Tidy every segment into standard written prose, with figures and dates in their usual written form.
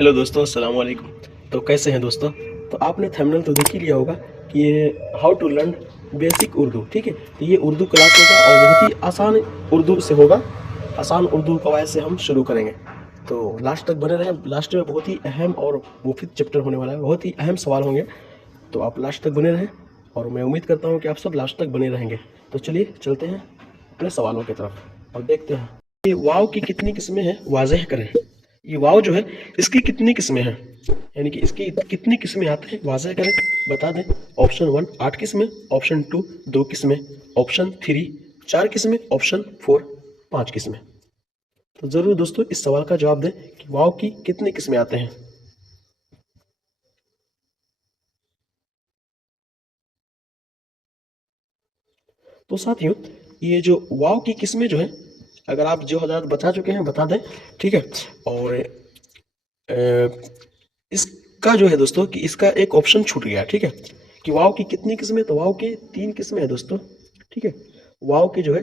Hello दोस्तों, अस्सलाम वालेकुम। तो कैसे हैं दोस्तों? तो आपने थंबनेल तो देख ही लिया होगा कि ये how to learn basic Urdu, ठीक है। तो ये उर्दू क्लास होगा और बहुत ही आसान उर्दू से होगा। आसान उर्दू कवायद से हम शुरू करेंगे, तो लास्ट तक बने रहें। लास्ट में बहुत ही अहम और मुफीद चैप्टर होने वाला है, बहुत ही अहम सवाल होंगे, तो आप लास्ट तक बने रहें और मैं उम्मीद करता हूँ कि आप सब लास्ट तक बने रहेंगे। तो चलिए चलते हैं अपने सवालों की तरफ और देखते हैं कि वाव की कितनी किस्में हैं, वाज़ेह करें। ये वाव जो है इसकी कितनी किस्में हैं, यानी कि इसकी कितनी किस्में आते हैं, वाज़ेह करें, बता दें। ऑप्शन 1 8 किस्में, ऑप्शन 2 2 किस्में, ऑप्शन 3 4 किस्में, ऑप्शन 4 5 किस्में। तो ज़रूर दोस्तों इस सवाल का जवाब दें कि वाव की कितनी किस्में आते हैं। तो साथियों ये जो वाव की किस्में जो है, अगर आप जो हजरत बता चुके हैं बता दें, ठीक है। और इसका जो है दोस्तों कि इसका एक ऑप्शन छूट गया, ठीक है, कि वाव की कितनी किस्में। तो वाव की 3 किस्में हैं दोस्तों, ठीक है। वाव की जो है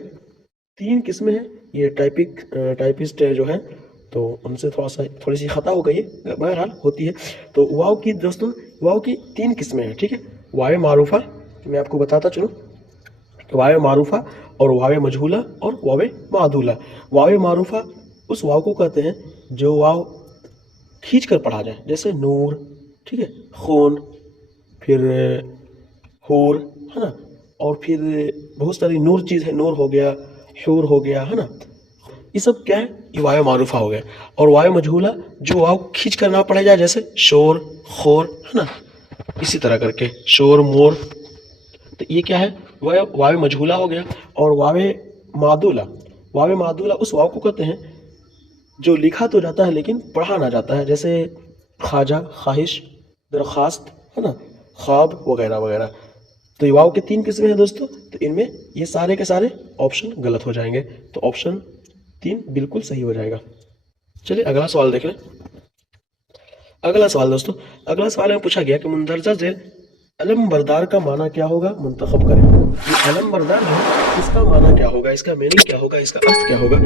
3 किस्में हैं। ये टाइपिस्ट जो है तो उनसे थोड़ी सी खता हो गई है, बहरहाल होती है। तो वाव की दोस्तों, वाव की 3 किस्में हैं, ठीक है। वाव मारूफा, मैं आपको बताता चलूँ, वाव मारूफा और वाव मजहूला और वाव मादूला। वाव मारूफा उस वाव को कहते हैं जो वाव खींच कर पढ़ा जाए, जैसे नूर, ठीक है, खून, फिर हूर, है ना, और फिर बहुत सारी नूर चीज़ है, नूर हो गया, शूर हो गया, है ना। ये सब क्या है, ये वाव मारूफा हो गया। और वाव मजहूला जो वाव खींच कर ना पढ़ा जाए, जैसे शोर, खोर, है ना, इसी तरह करके शोर, मोर। तो ये क्या है, वाव वाव मजहूला हो गया। और वाव मादूला, वाव मादूला उस वाव को कहते हैं जो लिखा तो जाता है लेकिन पढ़ा ना जाता है, जैसे ख्वाजा, ख्वाहिश, दरख्वास्त, है ना, ख्वाब वगैरह वगैरह। तो ये वाव के 3 किस्में हैं दोस्तों। तो इनमें ये सारे के सारे ऑप्शन गलत हो जाएंगे, तो ऑप्शन 3 बिल्कुल सही हो जाएगा। चलिए अगला सवाल देख लें। अगला सवाल दोस्तों, अगला सवाल में पूछा गया कि मुंदरजा जेल अलम बरदार का माना क्या होगा, मुंतखब करें। ये अलम बरदार जो है इसका माना क्या होगा, इसका मीनिंग क्या होगा, इसका अर्थ क्या होगा,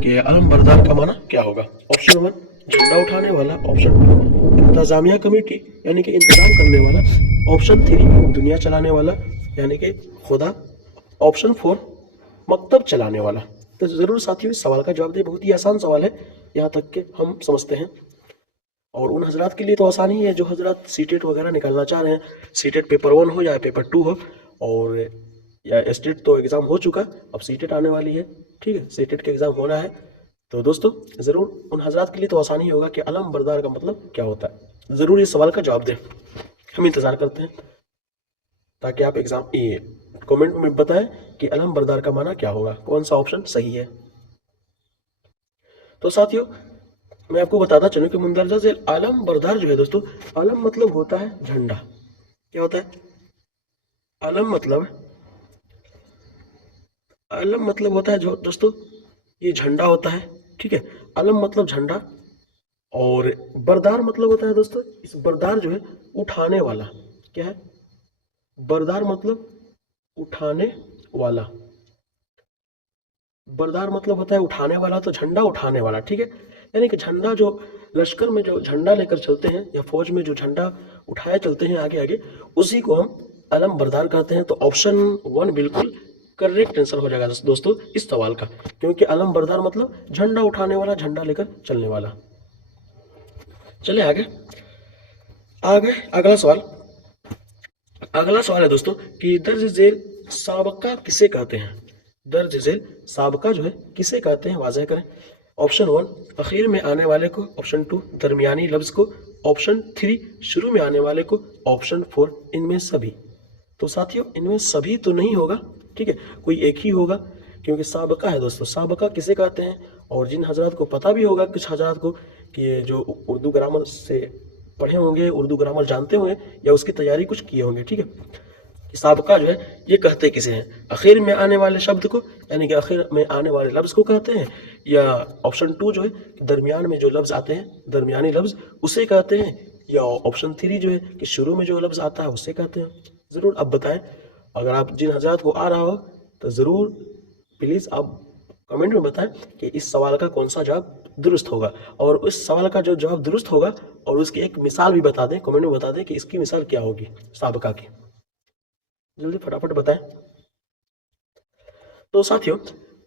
कि अलम बरदार का माना क्या होगा। ऑप्शन 1 झंडा उठाने वाला, ऑप्शन 2 इंतजामिया कमेटी यानी कि इंतजाम करने वाला, ऑप्शन 3 दुनिया चलाने वाला यानी कि खुदा, ऑप्शन 4 मकतब चलाने वाला। तो ज़रूर साथियों इस सवाल का जवाब दें, बहुत ही आसान सवाल है यहाँ तक कि हम समझते हैं। और उन हजरात के लिए तो आसान ही है जो हजरात सीटेट वगैरह निकालना चाह रहे हैं, सीटेट पेपर 1 हो या पेपर 2 हो, और या स्टेट तो एग्ज़ाम हो चुका, अब सीटेट आने वाली है, ठीक है, सीटेट का एग्ज़ाम होना है। तो दोस्तों ज़रूर उन हजरात के लिए तो आसानी होगा कि अलम बरदार का मतलब क्या होता है। ज़रूर इस सवाल का जवाब दें, हम इंतज़ार करते हैं, ताकि आप एग्ज़ाम ये कमेंट में बताएं कि अलम बरदार का माना क्या होगा, कौन सा ऑप्शन सही है। तो साथियों मैं आपको बताता चलूं कि मुंदरजा से आलम बरदार जो है दोस्तों, आलम मतलब होता है झंडा। क्या होता है आलम मतलब, आलम मतलब होता है जो दोस्तों ये झंडा होता है, ठीक है। आलम मतलब झंडा, और बरदार मतलब होता है दोस्तों, इस बरदार जो है उठाने वाला। क्या है बरदार मतलब, उठाने वाला। बरदार मतलब होता है उठाने वाला, तो झंडा उठाने वाला, ठीक है। यानी कि झंडा जो लश्कर में जो झंडा लेकर चलते हैं या फौज में जो झंडा उठाए चलते हैं आगे आगे, उसी को हम अलम बरदार कहते हैं। तो ऑप्शन 1 बिल्कुल करेक्ट आंसर हो जाएगा दोस्तों इस सवाल का, क्योंकि अलम बरदार मतलब झंडा उठाने वाला, झंडा लेकर चलने वाला। चले आगे, आगे अगला सवाल। अगला सवाल है दोस्तों कि दर्ज झेल साबका किसे कहते हैं। दर्ज झेल साबका जो है किसे कहते हैं, वाज़ह करें। ऑप्शन 1 आखिर में आने वाले को, ऑप्शन 2 दरमियानी लफ्ज़ को, ऑप्शन 3 शुरू में आने वाले को, ऑप्शन 4 इनमें सभी। तो साथियों इनमें सभी तो नहीं होगा, ठीक है, कोई एक ही होगा, क्योंकि साबका है दोस्तों। साबका किसे कहते हैं, और जिन हजरात को पता भी होगा, कुछ हजरात को, कि ये जो उर्दू ग्रामर से पढ़े होंगे, उर्दू ग्रामर जानते होंगे या उसकी तैयारी कुछ किए होंगे, ठीक है। साबका जो है ये कहते किसे हैं, आखिर में आने वाले शब्द को यानी कि आखिर में आने वाले लफ्ज़ को कहते हैं, या ऑप्शन 2 जो है दरमियान में जो लफ्ज़ आते हैं, दरमियानी लफ्ज़ उसे कहते हैं, या ऑप्शन 3 जो है कि शुरू में जो लफ्ज़ आता है उससे कहते हैं। ज़रूर अब बताएं, अगर आप जिन हजरात को आ रहा हो तो ज़रूर प्लीज़ आप कमेंट में बताएं कि इस सवाल का कौन सा जवाब दुरुस्त होगा। और उस सवाल का जो जवाब दुरुस्त होगा और उसकी एक मिसाल भी बता दें, कमेंट में बता दें कि इसकी मिसाल क्या होगी साबका की। जल्दी फटाफट बताएं। तो साथियों,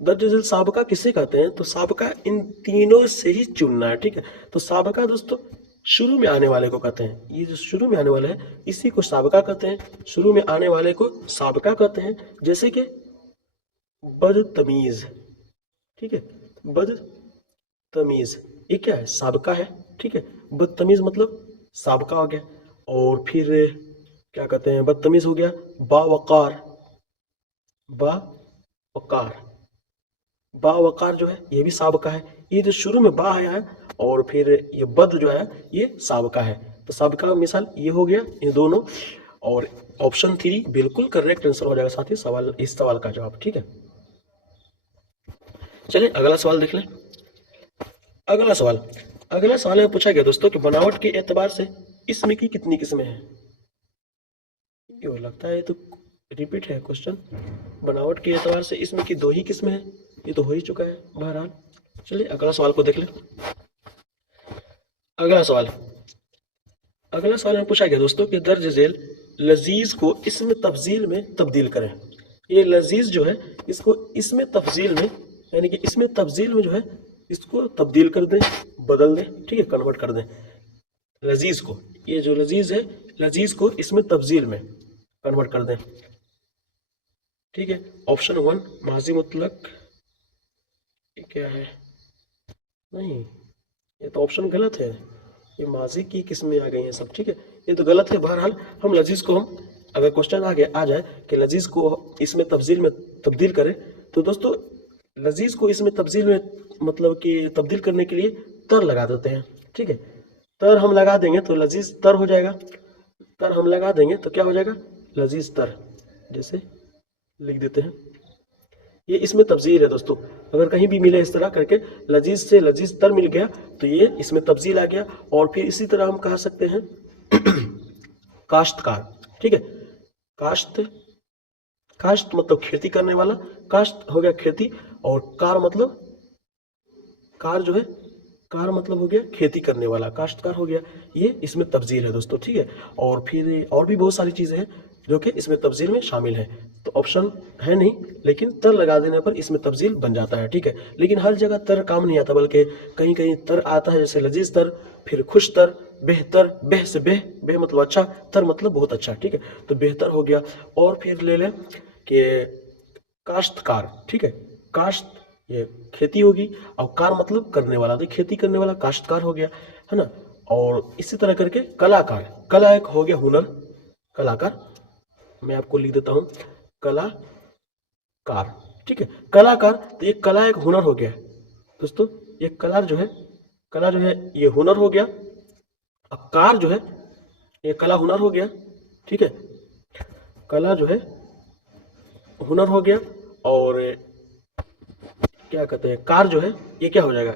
दरअसल साबका किसे कहते हैं? तो साबका इन तीनों से ही चुनना है, ठीक है। तो साबका दोस्तों शुरू में आने वाले को कहते हैं। ये जो शुरू में आने वाला है इसी को साबका कहते हैं। शुरू में आने वाले को साबका कहते हैं। जैसे कि बदतमीज, ठीक है, बदतमीज ये क्या है? साबका है, ठीक है। बदतमीज मतलब साबका हो गया। और फिर क्या कहते हैं? बदतमीज हो गया। बावकार, बावकार, बावकार जो है ये भी साबका है। ये जो शुरू में बा आया है और फिर ये बद जो है ये साबका है। तो साबका का मिसाल ये हो गया, ये दोनों। और ऑप्शन 3 बिल्कुल करेक्ट आंसर हो जाएगा साथी सवाल, इस सवाल का जवाब, ठीक है। चलिए अगला सवाल देख लें। अगला सवाल में पूछा गया दोस्तों कि बनावट के एतबार से इसम की कितनी किस्में हैं? ये लगता है ये तो रिपीट है क्वेश्चन। बनावट के एतबार से इसम की 2 ही किस्में हैं, ये तो हो ही चुका है बहरहाल। चलिए अगला सवाल को देख लें। अगला सवाल में पूछा गया दोस्तों कि दर्ज झेल लजीज को इसमें तफजील में तब्दील करें। ये लजीज जो है इसको इसमें तफजील में, यानी कि इसमें तफजील में जो है इसको तब्दील कर दें, बदल दें, ठीक है, कन्वर्ट कर दें लजीज को। ये जो लजीज है, लजीज को इसमें तफजील में कन्वर्ट कर दें, ठीक है। ऑप्शन 1 माजी मुतलक, ये क्या है? नहीं, ये तो ऑप्शन गलत है। ये माजी की किस्में आ गई हैं सब, ठीक है, ये तो गलत है। बहरहाल हम लजीज को, हम अगर क्वेश्चन आगे आ जाए कि लजीज को इसमें तब्दील में तब्दील करें, तो दोस्तों लजीज को इसमें तब्दील में मतलब कि तब्दील करने के लिए तर लगा देते हैं, ठीक है। तर हम लगा देंगे तो लजीज तर हो जाएगा। तर हम लगा देंगे तो क्या हो जाएगा? लजीज तर, जैसे लिख देते हैं। ये इसमें तब्दील है दोस्तों। अगर कहीं भी मिले इस तरह करके लजीज से लजीज तर मिल गया तो ये इसमें तब्दील आ गया। और फिर इसी तरह हम कह सकते हैं काश्तकार, ठीक है। काश्त मतलब खेती करने वाला, काश्त हो गया खेती। और कार मतलब, कार जो है, कार मतलब हो गया खेती करने वाला, काश्तकार हो गया। ये इसमें तब्दील है दोस्तों, ठीक है। और फिर और भी बहुत सारी चीज़ें हैं जो कि इसमें तब्दील में शामिल है। तो ऑप्शन है नहीं, लेकिन तर लगा देने पर इसमें तब्दील बन जाता है, ठीक है। लेकिन हर जगह तर काम नहीं आता, बल्कि कहीं कहीं तर आता है, जैसे लजीज तर, फिर खुश तर, बेहतर, बेह से बेह मतलब अच्छा, तर मतलब बहुत अच्छा, ठीक है। तो बेहतर हो गया। और फिर ले लें कि काश्तकार, ठीक है। काश्त ये खेती होगी और कार मतलब करने वाला, तो खेती करने वाला काश्तकार हो गया, है ना। और इसी तरह करके कलाकार, कला एक हो गया हुनर, कलाकार। मैं आपको लिख देता हूँ कलाकार, ठीक है। कलाकार, तो ये कला एक हुनर हो गया दोस्तों। ये कला जो है ये हुनर हो गया। अब कार जो है ये कला हुनर हो गया, ठीक है। कला जो है हुनर हो गया। और क्या कहते हैं, कार जो है ये क्या हो जाएगा?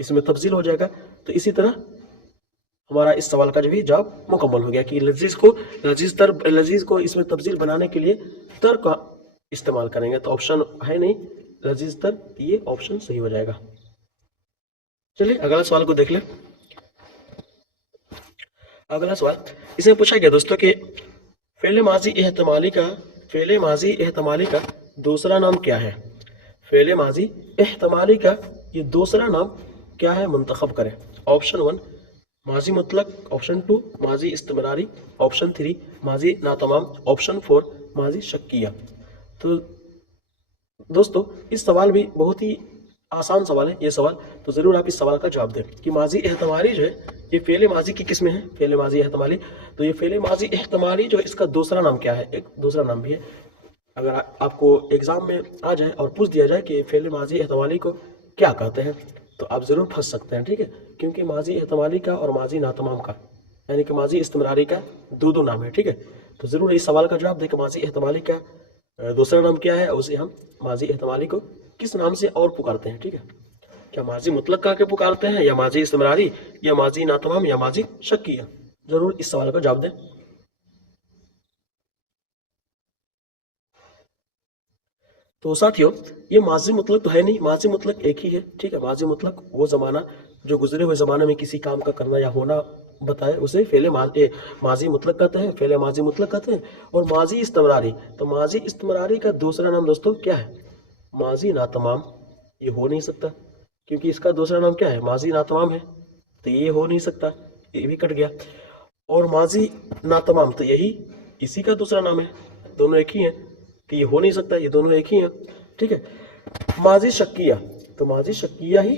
इसमें तब्दील हो जाएगा। तो इसी तरह हमारा इस सवाल का जो भी जवाब मुकम्मल हो गया कि लजीज को इसमें तब्दील बनाने के लिए तर का इस्तेमाल करेंगे। तो ऑप्शन है नहीं लजीज तर, ये ऑप्शन सही हो जाएगा। चलिए अगला सवाल को देख लें। अगला सवाल इसमें पूछा गया दोस्तों कि फेले माजी एहतमाली का दूसरा नाम क्या है? फेले माजी एहतमाली का ये दूसरा नाम क्या है? मुंतखब करें। ऑप्शन 1 माजी मुतलक, ऑप्शन 2 माजी इस्तिमरारी, ऑप्शन 3 माजी नातमाम, ऑप्शन 4 माजी शक्किया। तो दोस्तों इस सवाल भी बहुत ही आसान सवाल है ये सवाल। तो ज़रूर आप इस सवाल का जवाब दें कि माजी एहतमाली जो है ये फेले माजी की किस्में हैं, फेले माजी एहतमाली। तो ये फेले माजी एहतमाली जो है इसका दूसरा नाम क्या है? एक दूसरा नाम भी है। अगर आपको एग्जाम में आ जाए और पूछ दिया जाए कि फेले माजी एहतमाली को क्या कहते हैं तो आप ज़रूर फंस सकते हैं, ठीक है। क्योंकि माजी एहतमाली का और माजी नातमाम का, यानी कि माजी इस्तिमरारी का दो नाम है, ठीक है। तो ज़रूर इस सवाल का जवाब दें कि माजी एहतमाली का दूसरा नाम क्या है, उसे हम माजी एहतमाली को किस नाम से और पुकारते हैं, ठीक है। क्या माजी मुतलक कह के पुकारते हैं, या माजी इस्तिमरारी, या माजी नातमाम, या माजी शक्किया? ज़रूर इस सवाल का जवाब दें। तो साथियों, ये माजी मुतलक तो है नहीं, माजी मुतलक एक ही है, ठीक है। माजी मुतलक वो ज़माना जो गुजरे हुए ज़माने में किसी काम का करना या होना बताए उसे माजी मुतलक कहते हैं, फेले माजी मुतलक कहते हैं। और माजी इस्तमरारी, तो माजी इस्तमरारी का दूसरा नाम दोस्तों क्या है? माजी नातमाम। ये हो नहीं सकता क्योंकि इसका दूसरा नाम क्या है? माजी नातमाम है, तो ये हो नहीं सकता, ये भी कट गया। और माजी नातमाम तो यही इसी का दूसरा नाम है, दोनों एक ही हैं, तो ये हो नहीं सकता, ये दोनों एक ही हैं, ठीक है। माजी शक्किया, तो माजी शक्किया ही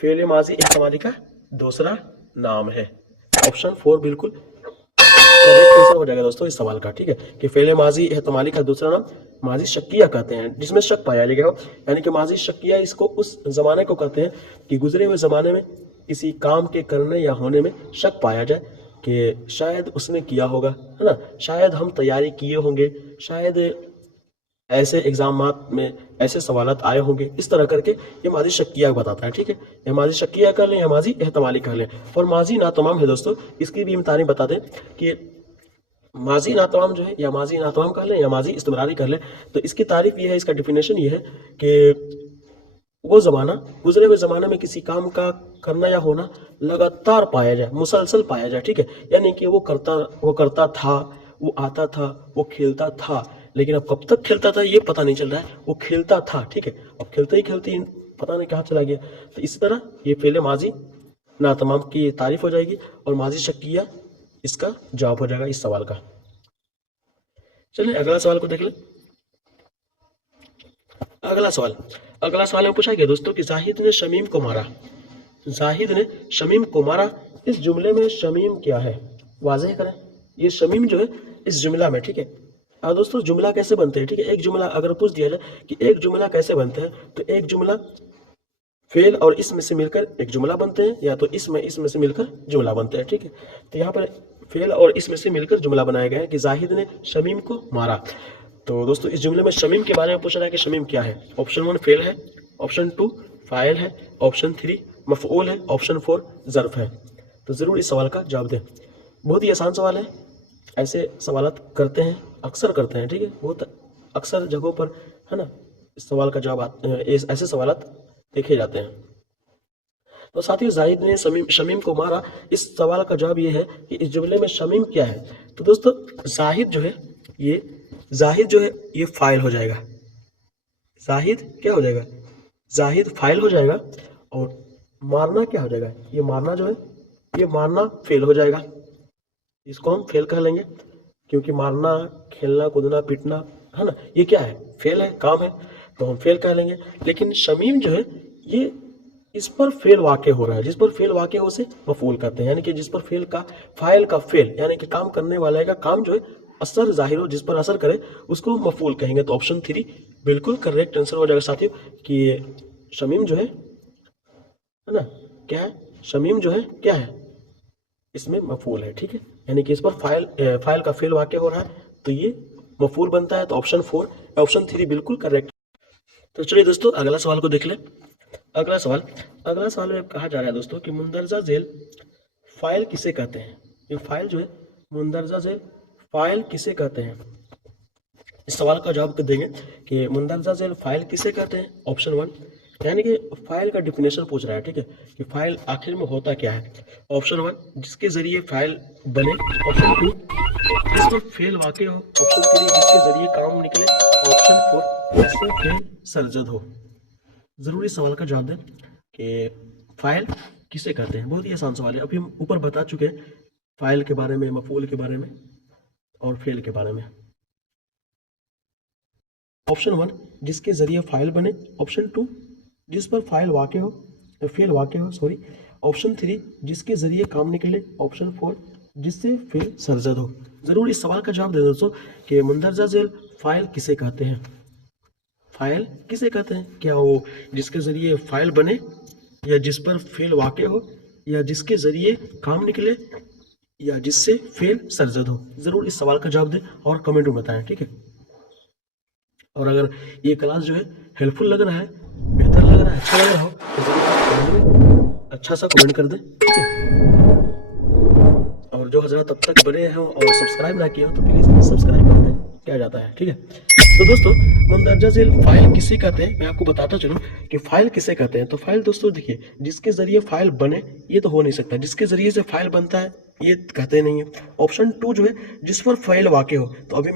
फेले माजी इस्तेमाली का दूसरा नाम है। ऑप्शन 4 बिल्कुल करेक्ट आंसर हो जाएगा दोस्तों इस सवाल का, ठीक है, कि फेले माजी इस्तेमाली का दूसरा नाम माजी शक्किया कहते हैं, जिसमें शक पाया गया हो। यानी कि माजी शक्किया इसको उस जमाने को कहते हैं कि गुजरे हुए जमाने में किसी काम के करने या होने में शक पाया जाए कि शायद उसने किया होगा, है ना, शायद हम तैयारी किए होंगे, शायद ऐसे एग्जामात में ऐसे सवालात आए होंगे, इस तरह करके ये माजी शक्किया बताता है, ठीक है। ये माजी शक्किया कर लें या माजी एहतमाली कर लें। और माजी नातमाम है दोस्तों, इसकी भी हम तारीफ बता दें कि माजी नातमाम जो है या माजी नातमाम कर लें या माजी इस्तेमरारी कर लें, तो इसकी तारीफ ये है, इसका डिफिनेशन ये है कि वो ज़माना गुजरे हुए ज़माने में किसी काम का करना या होना लगातार पाया जाए, मुसलसल पाया जाए, ठीक है। यानी कि वो करता था, वो आता था, वो खेलता था, लेकिन अब कब तक खेलता था ये पता नहीं चल रहा है, वो खेलता था, ठीक है। अब खेलते ही खेलते ही पता नहीं कहाँ चला गया। तो इसी तरह ये पहले माजी नातमाम की तारीफ हो जाएगी और माजी शक्किया इसका जवाब हो जाएगा इस सवाल का। चलिए अगला सवाल को देख लें। अगला सवाल में पूछा गया दोस्तों कि जाहिद ने शमीम को मारा। जाहिद ने शमीम को मारा, इस जुमले में शमीम क्या है? वाज़ेह करें। ये शमीम जो है इस जुमला में, ठीक है। अब दोस्तों जुमला कैसे बनते हैं, ठीक है। एक जुमला अगर पूछ दिया जाए कि एक जुमला कैसे बनते हैं, तो एक जुमला फेल और इसमें से मिलकर एक जुमला बनते हैं, या तो इसमें से मिलकर जुमला बनते हैं, ठीक है। तो यहाँ पर फेल और इसमें से मिलकर जुमला बनाया गया है कि जाहिद ने शमीम को मारा। तो दोस्तों इस जुमले में शमीम के बारे में पूछ रहा है कि शमीम क्या है। ऑप्शन 1 फेल है, ऑप्शन 2 फाइल है, ऑप्शन 3 मफऊल है, ऑप्शन 4 ज़र्फ है। तो ज़रूर इस सवाल का जवाब दें। बहुत ही आसान सवाल है, ऐसे सवाल करते हैं, अक्सर करते हैं, ठीक है, बहुत अक्सर जगहों पर, है ना, इस सवाल का जवाब ऐसे सवाल देखे जाते हैं। तो साथियों जाहिद ने शमीम को मारा, इस सवाल का जवाब ये है कि इस जुमले में शमीम क्या है। तो दोस्तों जाहिद जो है ये फाइल हो जाएगा। जाहिद क्या हो जाएगा? जाहिद फाइल हो जाएगा। और मारना क्या हो जाएगा? ये मारना जो है ये मारना फेल हो जाएगा। इसको हम फेल कह लेंगे क्योंकि मारना, खेलना, कूदना, पीटना, है ना, ये क्या है? फेल है, काम है, तो हम फेल कह लेंगे। लेकिन शमीम जो है ये इस पर फेल वाक़ हो रहा है, जिस पर फेल वाक़ हो उसे मफूल कहते हैं। यानी कि जिस पर फेल का फाइल का फेल यानी कि काम करने वाले का काम जो है असर जाहिर हो, जिस पर असर करे उसको मफूल कहेंगे। तो ऑप्शन 3 बिल्कुल करेक्ट आंसर हो जाएगा साथियों कि शमीम जो है ना, क्या है? शमीम जो है क्या है? इसमें मफूल है, ठीक है। यानी कि इस पर फाइल का फेल वाक़ हो रहा है तो ये मफूल बनता है। तो ऑप्शन 4 ऑप्शन 3 बिल्कुल करेक्ट। तो चलिए दोस्तों अगला सवाल को देख लें। अगला सवाल में कहा जा रहा है दोस्तों कि मुंदरजा झेल फाइल किसे कहते हैं। ये फाइल जो है मुंदरजा झेल फाइल किसे कहते हैं। इस सवाल का जवाब देंगे कि मुंदरजा झेल फाइल किसे कहते हैं। ऑप्शन 1 यानी कि फाइल का डिफिनेशन पूछ रहा है, ठीक है, कि फाइल आखिर में होता क्या है। ऑप्शन 1 जिसके जरिए फाइल बने, ऑप्शन 2 जिस पर फेल वाक़ हो, ऑप्शन 3 जिसके जरिए काम निकले, ऑप्शन 4 जिससे फेल सर्जद हो। जरूरी सवाल का जवाब दें कि फाइल किसे कहते हैं। बहुत ही आसान सवाल है, अभी हम ऊपर बता चुके हैं फाइल के बारे में, मफूल के बारे में और फेल के बारे में। ऑप्शन 1 जिसके जरिए फाइल बने, ऑप्शन 2 जिस पर फाइल वाक़ हो, फेल वाक़ हो, सॉरी, ऑप्शन 3 जिसके जरिए काम निकले, ऑप्शन 4 जिससे फेल सर्जद हो। जरूर इस सवाल का जवाब दें दोस्तों कि मुंदरजा झेल फाइल किसे कहते हैं। फाइल किसे कहते हैं? क्या वो जिसके जरिए फाइल बने, या जिस पर फेल वाक़ हो, या जिसके जरिए काम निकले, या जिससे फेल सर्जद हो। जरूर इस सवाल का जवाब दें और कमेंट में बताएं, ठीक है। और अगर ये क्लास जो है हेल्पफुल लग रहा है, बेहतर लग रहा है, अच्छा लग रहा हो तो जरूर अच्छा सा कमेंट कर दें, ठीक है। और जो हजरात अब तक बने हैं और सब्सक्राइब ना किए हो तो प्लीज़ सब्सक्राइब कर दें। किया जाता है, ठीक है। तो दोस्तों मंदरजा झील फाइल किसे कहते हैं, मैं आपको बताता चलूं कि फाइल किसे कहते हैं। तो फाइल दोस्तों देखिए, जिसके जरिए फाइल बने ये तो हो नहीं सकता, जिसके जरिए से फाइल बनता है ये कहते नहीं है। ऑप्शन 2 जो है जिस पर फाइल वाक़ हो, तो अभी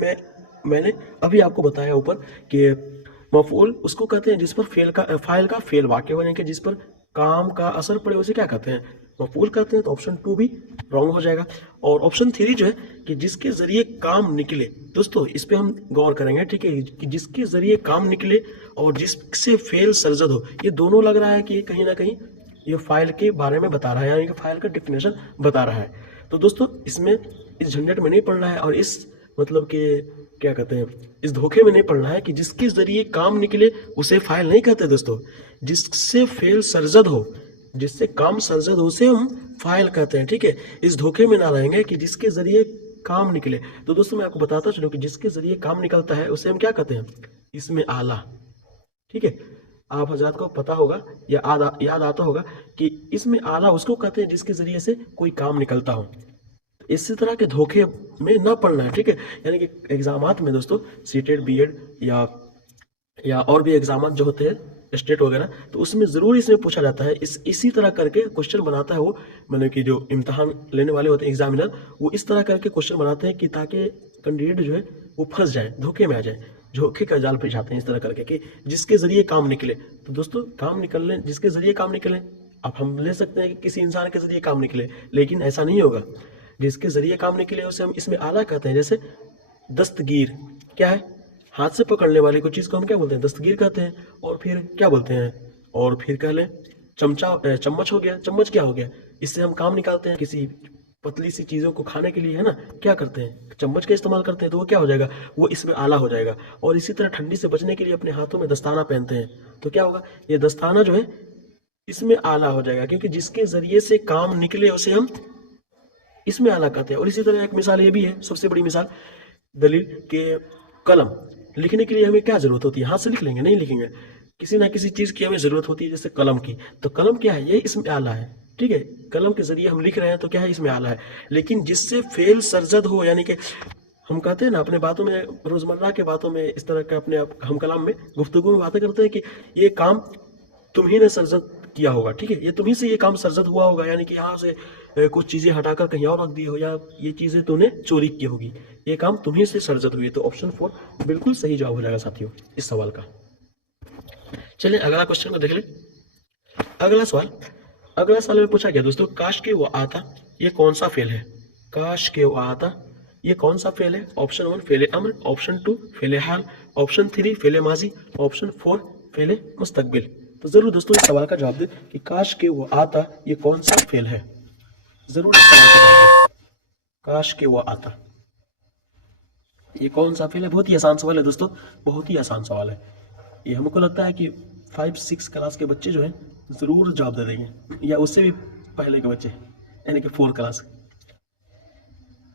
मैंने अभी आपको बताया ऊपर कि मफूल उसको कहते हैं जिस पर फाइल का फेल वाक़ हो, यानी कि जिस पर काम का असर पड़े उसे क्या कहते हैं, मफूल कहते हैं। तो ऑप्शन 2 भी रॉन्ग हो जाएगा। और ऑप्शन 3 जो है कि जिसके जरिए काम निकले, दोस्तों इस पे हम गौर करेंगे, ठीक है, कि जिसके जरिए काम निकले और जिससे फेल सरजद हो, ये दोनों लग रहा है कि कहीं ना कहीं ये फाइल के बारे में बता रहा है, यानी कि फाइल का डिफिनेशन बता रहा है। तो दोस्तों इसमें इस झंझट में नहीं पड़ना है और इस मतलब कि क्या कहते हैं, इस धोखे में नहीं पड़ना है कि जिसके जरिए काम निकले उसे फाइल नहीं कहते दोस्तों, जिससे फेल सरजद हो, जिससे काम सरजद हो उसे हम फाइल कहते हैं, ठीक है। इस धोखे में ना रहेंगे कि जिसके जरिए काम निकले। तो दोस्तों मैं आपको बताता चलूं कि जिसके जरिए काम निकलता है उसे हम क्या कहते हैं, इसमें आला, ठीक है। आप हजरात को पता होगा या याद आता होगा कि इसमें आला उसको कहते हैं जिसके जरिए से कोई काम निकलता हो। इसी तरह के धोखे में ना पड़ना है, ठीक है। यानी कि एग्जामात में दोस्तों सीटेट बीएड या और भी एग्जाम जो होते हैं स्टेट वगैरह, तो उसमें ज़रूर इसमें पूछा जाता है, इसी तरह करके क्वेश्चन बनाता है वो, मतलब कि जो इम्तहान लेने वाले होते हैं एग्जामिनर, वो इस तरह करके क्वेश्चन बनाते हैं कि ताकि कैंडिडेट जो है वो फंस जाए, धोखे में आ जाए, धोखे का जाल बिछाते हैं इस तरह करके कि जिसके ज़रिए काम निकले। तो दोस्तों काम निकलने, जिसके ज़रिए काम निकले, अब हम ले सकते हैं कि किसी इंसान के ज़रिए काम निकले, लेकिन ऐसा नहीं होगा। जिसके ज़रिए काम निकले उसे हम इसमें आला कहते हैं। जैसे दस्तगीर क्या है, हाथ से पकड़ने वाले को चीज़ को हम क्या बोलते हैं, दस्तगीर कहते हैं। और फिर क्या बोलते हैं, और फिर कह लें चम्मच हो गया। चम्मच क्या हो गया, इससे हम काम निकालते हैं किसी पतली सी चीज़ों को खाने के लिए, है ना, क्या करते हैं, चम्मच का इस्तेमाल करते हैं, तो वो क्या हो जाएगा, वो इसमें आला हो जाएगा। और इसी तरह ठंडी से बचने के लिए अपने हाथों में दस्ताना पहनते हैं, तो क्या होगा, ये दस्ताना जो है इसमें आला हो जाएगा, क्योंकि जिसके जरिए से काम निकले उसे हम इसमें आला कहते हैं। और इसी तरह एक मिसाल ये भी है, सबसे बड़ी मिसाल दलील के कलम लिखने के लिए हमें क्या जरूरत होती है, हाथ से लिख लेंगे, नहीं लिखेंगे, किसी ना किसी चीज की हमें जरूरत होती है, जैसे कलम की। तो कलम क्या है, ये इसमें आला है, ठीक है। कलम के जरिए हम लिख रहे हैं तो क्या है, इसमें आला है। लेकिन जिससे फेल सरजद हो, यानी कि हम कहते हैं ना अपने बातों में, रोजमर्रा के बातों में, इस तरह के अपने हम कलाम में गुफ्तगू में बातें करते हैं कि ये काम तुम ही ने सरजद किया होगा, ठीक है, ये तुम्ही से ये काम सरजद हुआ होगा, यानी कि यहाँ से कुछ चीज़ें हटाकर कहीं और रख दी हो, या ये चीज़ें तूने चोरी की होगी, ये काम तुम्ही से सरजद हुई। तो ऑप्शन 4 बिल्कुल सही जवाब हो जाएगा साथियों इस सवाल का। चलिए अगला क्वेश्चन को देख ले। अगला सवाल में पूछा गया दोस्तों, काश के वो आता ये कौन सा फेल है, काश के वो आता ये कौन सा फेल है। ऑप्शन 1 फेले अम्र, ऑप्शन 2 फेले हाल, ऑप्शन 3 फेले माजी, ऑप्शन 4 फेले मुस्तकबिल। तो जरूर दोस्तों इस सवाल का जवाब दे कि काश के वो आता ये कौन सा फेल है, जरूर इस सवाल का जवाब दे, काश के वो आता ये कौन सा फेल है। बहुत ही आसान सवाल है दोस्तों, बहुत ही आसान सवाल है ये। हमको लगता है कि 5-6 क्लास के बच्चे जो हैं जरूर जवाब दे देंगे, या उससे भी पहले के बच्चे, यानी कि 4 क्लास।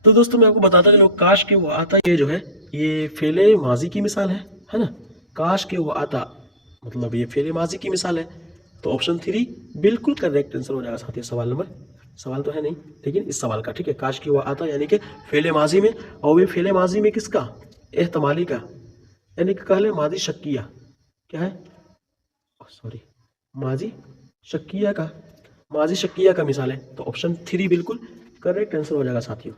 तो दोस्तों मैं आपको बताता चलूं, काश के वो आता ये जो है ये फेले माजी की मिसाल है ना। काश के वो आता मतलब ये फेले माजी की मिसाल है। तो ऑप्शन 3 बिल्कुल करेक्ट आंसर हो जाएगा साथियों। सवाल तो है नहीं लेकिन इस सवाल का, ठीक है, काश की वो आता यानी कि फेले माजी में, और भी फेले माजी में किसका, एहतमाली का, यानी कि कहले माजी शक्किया, क्या है, सॉरी माजी शक्किया का मिसाल है। तो ऑप्शन 3 बिल्कुल करेक्ट आंसर हो जाएगा साथियों।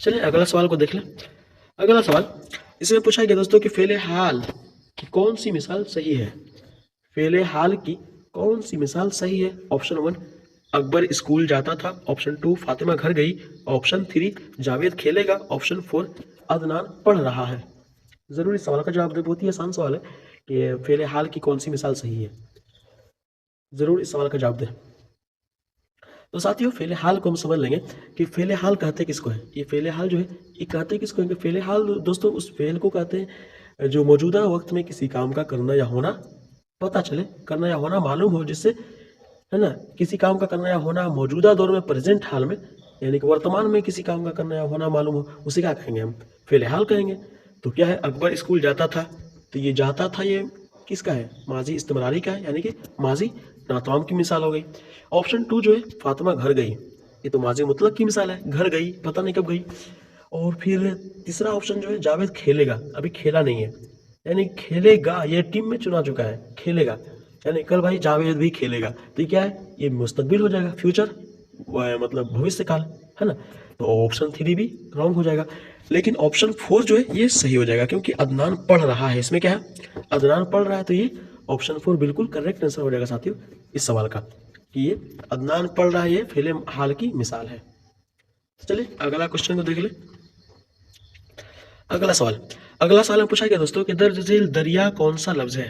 चलिए अगला सवाल को देख लें। अगला सवाल इसमें पूछा गया दोस्तों कि फेले हाल की कौन सी मिसाल सही है, फेले हाल की कौन सी मिसाल सही है। ऑप्शन 1 अकबर स्कूल जाता था, ऑप्शन 2 फातिमा घर गई, ऑप्शन 3 जावेद खेलेगा, ऑप्शन 4 अदनान पढ़ रहा है। जरूर इस सवाल का जवाब दे, बहुत ही आसान सवाल है कि फेले हाल की कौन सी मिसाल सही है, जरूर इस सवाल का जवाब दे। तो साथियों फेले हाल को हम समझ लेंगे कि फेले हाल कहते किसको है। ये फेले हाल जो है ये कहते किसको है, कि फेले हाल दोस्तों उस फेल को कहते हैं जो मौजूदा वक्त में किसी काम का करना या होना पता चले, करना या होना मालूम हो, जिससे है ना किसी काम का करना या होना मौजूदा दौर में, प्रेजेंट हाल में, यानी कि वर्तमान में किसी काम का करना या होना मालूम हो, उसे क्या कहेंगे हम, फेले हाल कहेंगे। तो क्या है, अकबर स्कूल जाता था, तो ये जाता था ये किसका है, माजी इस्तेमरारी का है, यानी कि माजी नातवाम की मिसाल हो गई। ऑप्शन 2 जो है फातिमा घर गई, ये तो माजी मुतलक की मिसाल है, घर गई पता नहीं कब गई। और फिर तीसरा ऑप्शन जो है जावेद खेलेगा, अभी खेला नहीं है, यानी खेलेगा, ये टीम में चुना चुका है, खेलेगा, यानी कल भाई जावेद भी खेलेगा, तो ये क्या है, ये मुस्तकबिल हो जाएगा, फ्यूचर, मतलब भविष्य काल, है ना। तो ऑप्शन 3 भी रॉन्ग हो जाएगा, लेकिन ऑप्शन 4 जो है ये सही हो जाएगा, क्योंकि अदनान पढ़ रहा है, इसमें क्या है, अदनान पढ़ रहा है, तो ये ऑप्शन 4 बिल्कुल करेक्ट आंसर हो जाएगा साथियों इस सवाल का, कि ये अदनान पढ़ रहा है, ये फेले हाल की मिसाल है। तो चलिए अगला क्वेश्चन को देख ले। अगला सवाल में पूछा गया दोस्तों कि दर्ज झेल दरिया कौन सा लफ्ज है।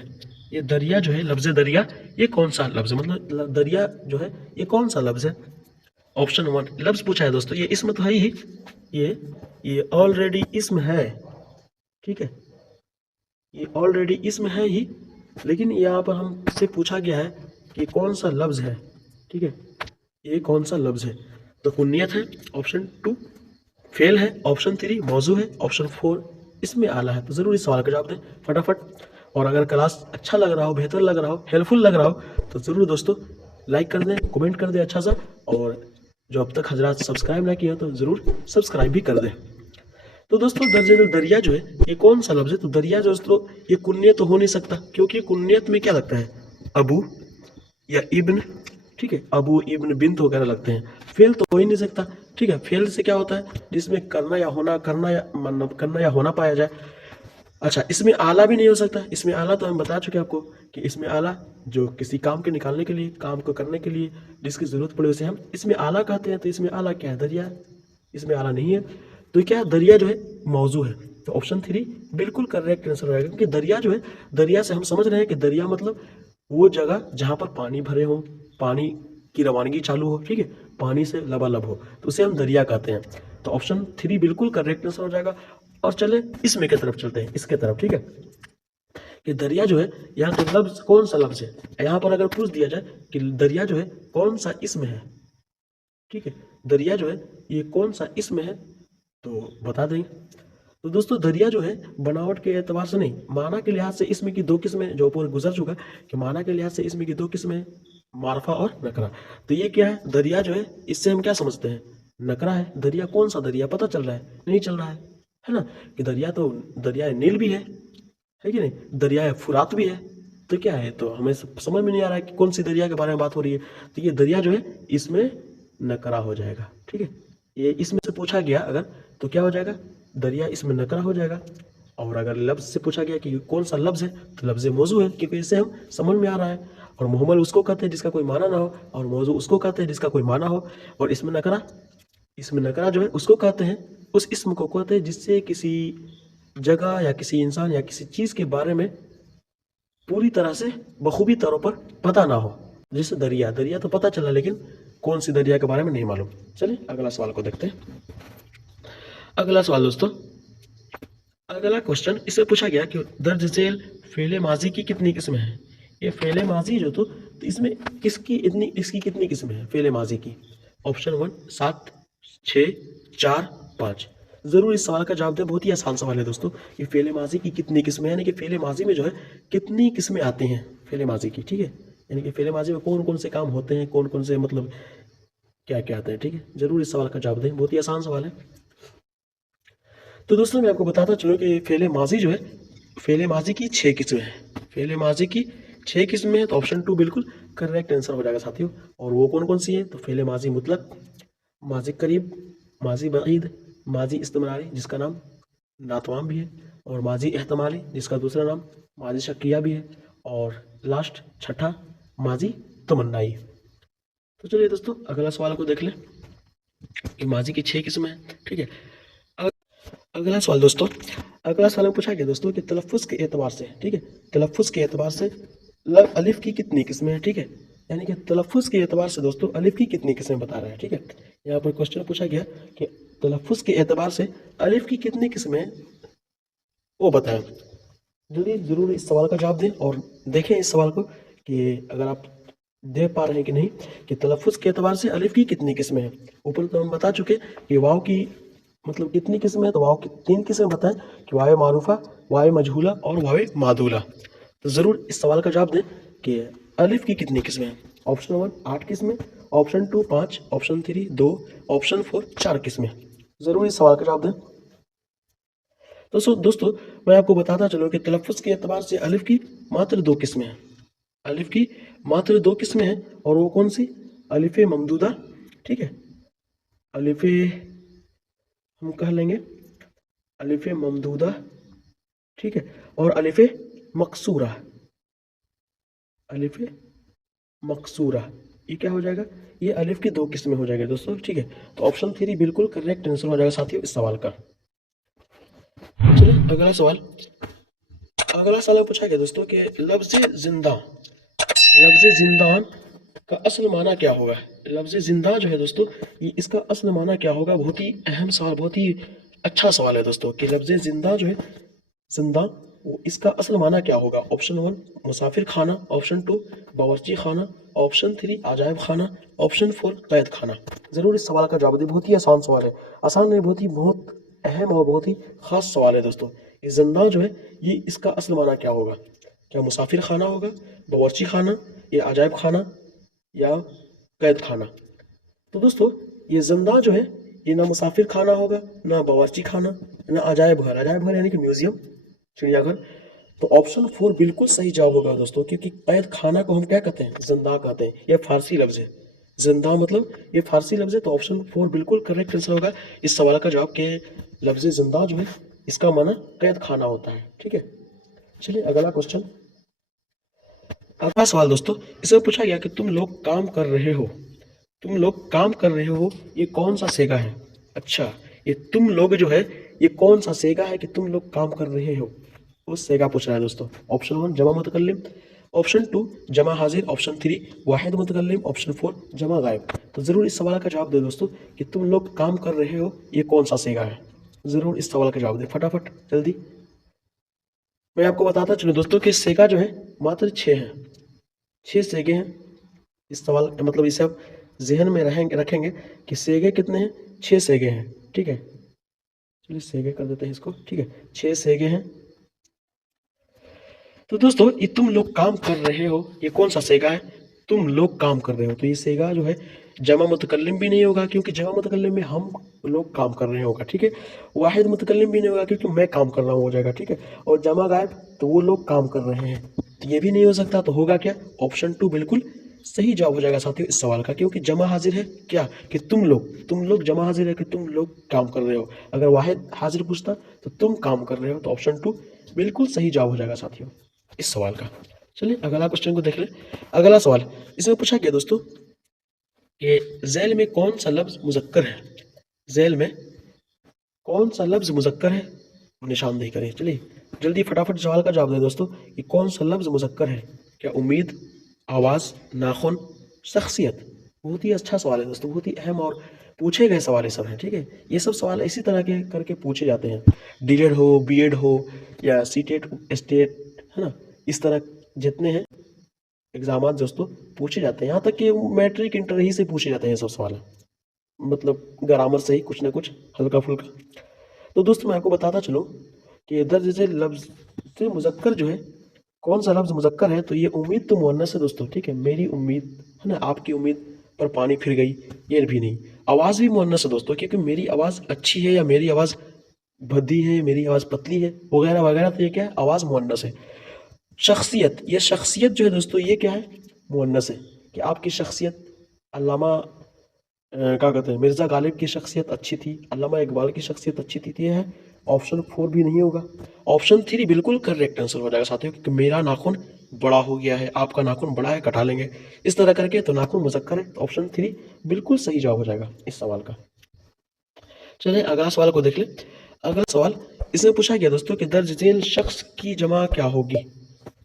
ये दरिया जो है, लफ्ज दरिया, ये कौन सा लफ्ज है, मतलब दरिया जो है ये कौन सा लफ्ज है। ऑप्शन 1 लफ्ज पूछा है दोस्तों, ये इसम तो है ही, ये ऑलरेडी इसम है, ठीक है, ये ऑलरेडी इसम है ही, लेकिन यहाँ पर हमसे पूछा गया है कि कौन सा लफ्ज है, ठीक है, ये कौन सा लफ्ज है। तो कुन्नियत है, ऑप्शन 2 फेल है, ऑप्शन 3 मौजू है, ऑप्शन 4 इसमें आला है। तो जरूर इस सवाल का जवाब दें फटाफट। और अगर क्लास अच्छा लग रहा हो, बेहतर लग रहा हो, हेल्पफुल लग रहा हो, तो ज़रूर दोस्तों लाइक कर दें, कमेंट कर दें अच्छा सा, और जो अब तक हजरात सब्सक्राइब ना किया हो तो ज़रूर सब्सक्राइब भी कर दें। तो दोस्तों दर्जे दरिया जो है ये कौन सा लफ्ज है। तो दरिया जो दोस्तों ये कुन्नियत तो हो नहीं सकता, क्योंकि कुन्नियत में क्या लगता है, अबू या इब्न, ठीक है, अबू इब्न बिन्त वगैरह लगते हैं, फेल तो हो ही नहीं सकता, ठीक है। फेल से क्या होता है, जिसमें करना या होना, करना या होना पाया जाए। अच्छा, इसमें आला भी नहीं हो सकता, इसमें आला तो हम बता चुके आपको कि इसमें आला जो किसी काम के निकालने के लिए, काम को करने के लिए जिसकी जरूरत पड़े उसे हम इसमें आला कहते हैं। तो इसमें आला क्या है, दरिया, इसमें आला नहीं है, तो क्या है, दरिया जो है मौजू है। तो ऑप्शन 3 बिल्कुल करेक्ट आंसर रहेगा, क्योंकि दरिया जो है, दरिया से हम समझ रहे हैं कि दरिया मतलब वो जगह जहाँ पर पानी भरे हो, पानी की रवानगी चालू हो, ठीक है, पानी से लबालब हो, तो उसे हम दरिया कहते हैं। तो ऑप्शन 3 बिल्कुल करेक्ट आंसर हो जाएगा। और चले इसमें की तरफ चलते हैं, इसके तरफ, ठीक है, कि दरिया जो है यहाँ तो लफ्ज कौन सा लफ्ज है। यहाँ पर अगर पूछ दिया जाए कि दरिया जो है कौन सा इसम है, ठीक है, दरिया जो है ये कौन सा इसम है, तो बता देंगे। तो दोस्तों दरिया जो है बनावट के एतबार से नहीं, माना के लिहाज से इसमें की 2 किस्में, जो ऊपर गुजर चुका कि माना के लिहाज से इसमें की 2 किस्में, मारफा और नकरा। तो ये क्या है, दरिया जो है इससे हम क्या समझते हैं, नकरा है। दरिया कौन सा दरिया पता चल रहा है, नहीं चल रहा है ना, कि दरिया तो दरिया नील भी है कि नहीं, दरिया फुरात भी है, तो क्या है, तो हमें समझ में नहीं आ रहा है कि कौन सी दरिया के बारे में बात हो रही है। तो ये दरिया जो है इसमें नकरा हो जाएगा, ठीक है, ये इसमें से पूछा गया अगर, तो क्या हो जाएगा, दरिया इसमें नकरा हो जाएगा। और अगर लफ्ज से पूछा गया कि कौन सा लफ्ज है, तो लफ्ज मौजू है, क्योंकि इससे हम समझ में आ रहा है। और मुहम्मल उसको कहते हैं जिसका कोई माना ना हो, और मौजू उसको कहते हैं जिसका कोई माना हो। और इसमें नकरा जो है उसको कहते हैं, उस इसम को कहते हैं जिससे किसी जगह या किसी इंसान या किसी चीज़ के बारे में पूरी तरह से बखूबी तौर पर पता ना हो। जैसे दरिया तो पता चला, लेकिन कौन सी दरिया के बारे में नहीं मालूम। चलिए अगला सवाल को देखते हैं। अगला सवाल दोस्तों, अगला क्वेश्चन, इससे पूछा गया कि दर्ज झेल फेले माजी की कितनी किस्में हैं। ये फेले माजी जो तो इसमें इसकी कितनी किस्में हैं फेले माजी की। ऑप्शन 1 7, 6, 4, 5। जरूर इस सवाल का जवाब दें, बहुत ही आसान सवाल है दोस्तों। ये फेले माजी की कितनी किस्में, यानी कि फेले माजी में जो है कितनी किस्में आती हैं फेले माजी की, ठीक है, यानी कि फेले माजी में कौन कौन से काम होते हैं, कौन कौन से मतलब क्या क्या आते हैं, ठीक है, जरूर इस सवाल का जवाब दें, बहुत ही आसान सवाल है। तो दोस्तों मैं आपको बताता चलूँ कि फेले माजी जो है, फेले माजी की 6 किस्में हैं, फेले माजी की 6 किस्में हैं। तो ऑप्शन 2 बिल्कुल करेक्ट आंसर हो जाएगा साथियों। और वो कौन कौन सी है, तो फेले माजी मुतलक, माजी करीब, माजी बईद, माजी इस्तेमाली जिसका नाम नातवाम भी है, और माजी एहतमाली जिसका दूसरा नाम माजी शक्रिया भी है, और लास्ट छठा माजी तमन्नाई। तो चलिए दोस्तों अगला सवाल को देख लें कि माजी की 6 किस्में हैं, ठीक है। अगला सवाल दोस्तों, अगला सवाल में पूछा गया दोस्तों कि तलफ़ुज़ के एतबार से, ठीक है, तलफ़ुज़ के एतबार से अलिफ की कितनी किस्में हैं, ठीक है, यानी कि तलफ़ुज़ के एतबार से दोस्तों अलिफ की कितनी किस्में बता रहा है, ठीक है। यहाँ पर क्वेश्चन पूछा गया कि तलफ़ुज़ के एतबार से अलिफ की कितनी किस्में हैं, वो बताएं। जरूर इस सवाल का जवाब दें और देखें इस सवाल को कि अगर आप दे पा रहे हैं कि नहीं, कि तलफ़ुज़ के एतबार से अलिफ की कितनी किस्में हैं। ऊपर तो हम बता चुके कि वाव की मतलब कितनी किस्में है, तो वाव की 3 किस्में बताएं, कि वाव मारूफा, वाव मजहूला और वाव मादूला। तो ज़रूर इस सवाल का जवाब दें कि अलिफ की कितनी किस्में हैं। ऑप्शन 1 8 किस्में, ऑप्शन 2 5, ऑप्शन 3 2, ऑप्शन 4 4 किस्में। ज़रूर इस सवाल का जवाब दें। तो दोस्तों मैं आपको बताता चलूँ कि तलफ़ुज़ के एतबार से अलिफ की मात्र 2 किस्में हैं। अलिफ की मात्र 2 किस्में हैं और वो कौन सी? अलिफ ममदूदा, ठीक है, अलिफ हम कह लेंगे अलिफ ममदूदा, ठीक है, और अलिफ मकसूरा, अलिफ मकसूरा, ये क्या हो जाएगा? ये अलिफ की 2 किस्में हो जाएगा दोस्तों, ठीक है। तो ऑप्शन 3 बिल्कुल करेक्ट आंसर हो जाएगा साथियों इस सवाल का। चलिए अगला सवाल। अगला सवाल पूछा गया दोस्तों कि लफ्ज़ जिंदा, लफ्ज़ जिंदान का असल माना क्या होगा? लफ्ज़ जिंदा जो है दोस्तों, ये इसका असल माना क्या होगा? बहुत ही अहम सवाल, बहुत ही अच्छा सवाल है दोस्तों कि लफ्ज़ जिंदा जो है, जिंदा, वो इसका असल माना क्या होगा? ऑप्शन 1 मुसाफिर खाना, ऑप्शन 2 बावर्ची खाना, ऑप्शन 3 अजायब खाना, ऑप्शन 4 कैद खाना। ज़रूर इस सवाल का जवाब दें, बहुत ही आसान सवाल है। आसान नहीं, बहुत अहम और बहुत ही ख़ास सवाल है दोस्तों। ये जिंदा जो है, ये इसका असल माना क्या होगा? क्या मुसाफिर खाना होगा, बावर्ची खाना, या अजायब खाना, या कैद खाना? तो दोस्तों ये जिंदा जो है, ये ना मुसाफिर खाना होगा, ना बावर्ची खाना, ना अजायब घर। अजायब घर यानी कि म्यूजियम, चिड़ियाघर। तो ऑप्शन 4 बिल्कुल सही जवाब होगा दोस्तों, क्योंकि कैद खाना को हम क्या कहते हैं? जिंदा कहते हैं। यह फारसी लफ्ज है, जिंदा मतलब ये फारसी लफ्ज है। तो ऑप्शन 4 बिल्कुल करेक्ट आंसर होगा इस सवाल का जवाब के लफ्ज जिंदा जो है, इसका माना कैद खाना होता है, ठीक है। चलिए अगला क्वेश्चन, अगला सवाल दोस्तों, इसमें पूछा गया कि तुम लोग काम कर रहे हो, तुम लोग काम कर रहे हो, ये कौन सा सेगा है? अच्छा, ये तुम लोग जो है, ये कौन सा सेगा है कि तुम लोग काम कर रहे हो? उस सेगा पूछ रहा है दोस्तों। ऑप्शन 1 जमा मुतकल्लिम, ऑप्शन 2 जमा हाजिर, ऑप्शन 3 वाहिद मुतकल्लिम, ऑप्शन 4 जमा गायब। तो ज़रूर इस सवाल का जवाब दे दोस्तों कि तुम लोग काम कर रहे हो, ये कौन सा सेगा है? ज़रूर इस सवाल का जवाब दे फटाफट जल्दी। मैं आपको बताता चलूँ दोस्तों कि सेगा जो है मात्र 6 हैं, 6 सेगे हैं। इस सवाल मतलब इसे आप जहन में रखेंगे कि सेगे कितने हैं? 6 सेगे हैं, ठीक है। चलिए सेगे कर देते हैं इसको, ठीक है, 6 सेगे हैं। तो दोस्तों ये तुम लोग काम कर रहे हो, ये कौन सा सेगा है? तुम लोग काम कर रहे हो, तो ये सेगा जो है जमा मुतकल्लिम भी नहीं होगा, क्योंकि जमा मुतकल्लिम में हम लोग काम कर रहे होगा, ठीक है। वाहिद मुतकल्लिम भी नहीं होगा, क्योंकि मैं काम कर रहा हूँ हो जाएगा, ठीक है। और जमा गायब, तो वो लोग काम कर रहे हैं, तो ये भी नहीं हो सकता। तो होगा क्या? ऑप्शन 2 बिल्कुल सही जवाब हो जाएगा साथियों इस सवाल का, क्योंकि जमा हाजिर है क्या? कि तुम लोग जमा हाजिर है कि तुम लोग काम कर रहे हो। अगर वाहिद हाजिर पूछता तो तुम काम कर रहे हो, तो ऑप्शन 2 बिल्कुल सही जवाब हो जाएगा साथियों इस सवाल का। चलिए अगला क्वेश्चन को देख ले। अगला सवाल, इसमें पूछा गया दोस्तों कि झैल में कौन सा लफ्ज मुजक्कर है? झैल में कौन सा लफ्ज मुजक्कर है? निशानदेही करें। चलिए जल्दी फटाफट सवाल का जवाब दें दोस्तों, ये कौन सा लफ्ज मुजक्कर है? क्या उम्मीद, आवाज़, नाखुन, शख्सियत? बहुत ही अच्छा सवाल है दोस्तों, बहुत ही अहम और पूछे गए सवाल ये सब हैं, ठीक है। ये सब सवाल इसी तरह के करके पूछे जाते हैं, डीएड हो, बीएड हो, या सीटेट स्टेट, है ना, इस तरह जितने हैं एग्जाम दोस्तों पूछे जाते हैं। यहाँ तक कि मैट्रिक इंटर ही से पूछे जाते हैं ये सब सवाल, मतलब ग्रामर से ही कुछ ना कुछ हल्का फुल्का। तो दोस्तों मैं आपको बताता चलूँ कि दर्ज जैसे लफ्ज़ से मुजक्कर जो है, कौन सा लफ्ज़ मुजक्कर है? तो ये उम्मीद तो मुअन्नस है दोस्तों, ठीक है। मेरी उम्मीद, है ना, आपकी उम्मीद पर पानी फिर गई, ये भी नहीं। आवाज़ भी मुअन्नस है दोस्तों, क्योंकि मेरी आवाज़ अच्छी है या मेरी आवाज़ भद्दी है, मेरी आवाज़ पतली है, वगैरह वगैरह, तो ये क्या है? आवाज़ मुअन्नस है। शख्सियत, ये शख्सियत जो है दोस्तों, ये क्या है? मुअन्नस है, कि आपकी शख्सियत, अल्लामा क्या कहते हैं, मिर्ज़ा गालिब की शख्सियत अच्छी थी, अल्लामा इकबाल की शख्सियत अच्छी थी, तो ये है ऑप्शन 4 भी नहीं होगा। ऑप्शन 3 बिल्कुल करेक्ट आंसर हो जाएगा साथियों, क्योंकि मेरा नाखून बड़ा हो गया है, आपका नाखून बड़ा है, कटा लेंगे, इस तरह करके तो नाखून मुजक्कर है। तो ऑप्शन 3 बिल्कुल सही जवाब हो जाएगा इस सवाल का। चलिए अगला सवाल को देख ले। अगला सवाल, इसमें पूछा गया दोस्तों कि दर्ज झेल शख्स की जमा क्या होगी?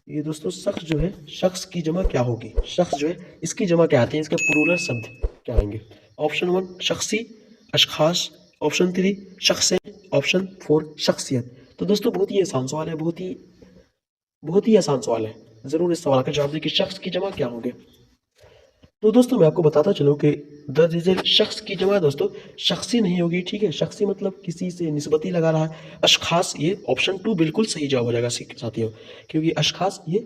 ये दोस्तों शख्स जो है, शख्स की जमा क्या होगी? शख्स जो है, इसकी जमा क्या आती है? इसके प्लूरल शब्द क्या आएंगे? ऑप्शन 1 शख्सी, अशखास, ऑप्शन 3 शख्स, ऑप्शन 4 शख्सियत। तो दोस्तों बहुत ही आसान सवाल है, बहुत ही आसान सवाल है। जरूर इस सवाल का जवाब दें कि शख्स की जमा क्या होंगे। तो दोस्तों मैं आपको बताता चलूँ कि दर्ज झेल शख्स की जमा दोस्तों शख्सी नहीं होगी, ठीक है। शख्सी मतलब किसी से निस्बती लगा रहा है। अशखास, ये ऑप्शन 2 बिल्कुल सही जवाब हो जाएगा साथियों, क्योंकि अशखास ये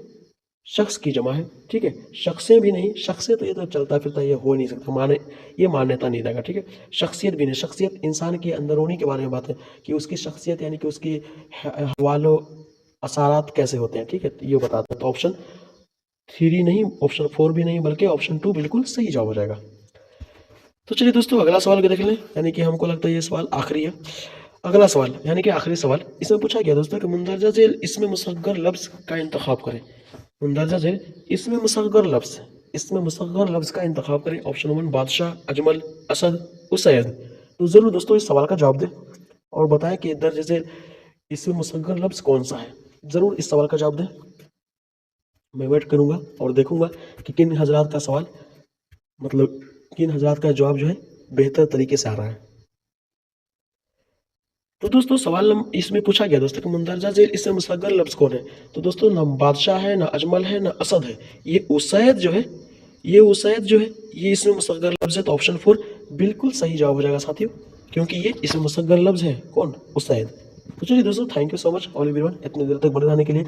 शख्स की जमा है, ठीक है। शख्सें भी नहीं, शख्सें तो ये तो चलता फिरता ये हो नहीं सकता, माने ये मान्यता नहीं देगा, ठीक है। शख्सियत भी नहीं, शख्सियत इंसान की अंदरूनी के बारे में बात है कि उसकी शख्सियत यानी कि उसकी हवालो असारात कैसे होते हैं, ठीक है, ये बताता है। तो ऑप्शन 3 नहीं, ऑप्शन 4 भी नहीं, बल्कि ऑप्शन 2 बिल्कुल सही जवाब हो जाएगा। तो चलिए दोस्तों अगला सवाल को देख लें, यानी कि हमको लगता है ये सवाल आखिरी है। अगला सवाल यानी कि आखिरी सवाल, इसमें पूछा गया दोस्तों कि मुंदरजा झेल इसमें मुसग्गर लफ्ज़ का इंतखाब करें। मुंदरजा झेल इसमें मुसग्गर लफ्ज़, इसमें मुसग्गर लफ्ज़ का इंतखाब करें। ऑप्शन 1 बादशाह, अजमल, असद, उसैद। तो ज़रूर दोस्तों इस सवाल का जवाब दें और बताएं कि दर्ज झेल इसमें मुसग्गर लफ्ज़ कौन सा है। ज़रूर इस सवाल का जवाब दें, मैं वेट करूंगा और देखूंगा कि किन हजरात का सवाल, मतलब किन हजरात का जवाब जो है बेहतर तरीके से आ रहा है। तो दोस्तों सवाल इसमें पूछा गया दोस्तों कि मुंदरजा झेल इसमें मुसग्गर लफ्ज़ कौन है। तो दोस्तों ना बादशाह है, ना अजमल है, ना असद है, ये उसैद जो है, ये उसैद जो है ये इसमें मुसग्गर लफ्ज़ है। तो ऑप्शन 4 बिल्कुल सही जवाब हो जाएगा साथियों, क्योंकि ये इसमें मुसग्गर लफ्ज़ है कौन, उसैद। तो चलिए दोस्तों thank you so much all everyone इतनी देर तक बने रहने के लिए।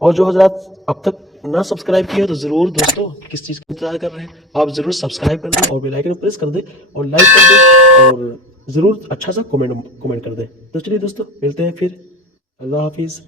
और जो हजरात अब तक ना सब्सक्राइब किया तो ज़रूर दोस्तों किस चीज़ का इंतजार कर रहे हैं, आप ज़रूर सब्सक्राइब कर दें और बेल आइकन प्रेस कर दें और लाइक कर दें और ज़रूर अच्छा सा कमेंट कमेंट कर दें। तो चलिए दोस्तों मिलते हैं फिर, अल्लाह हाफिज़।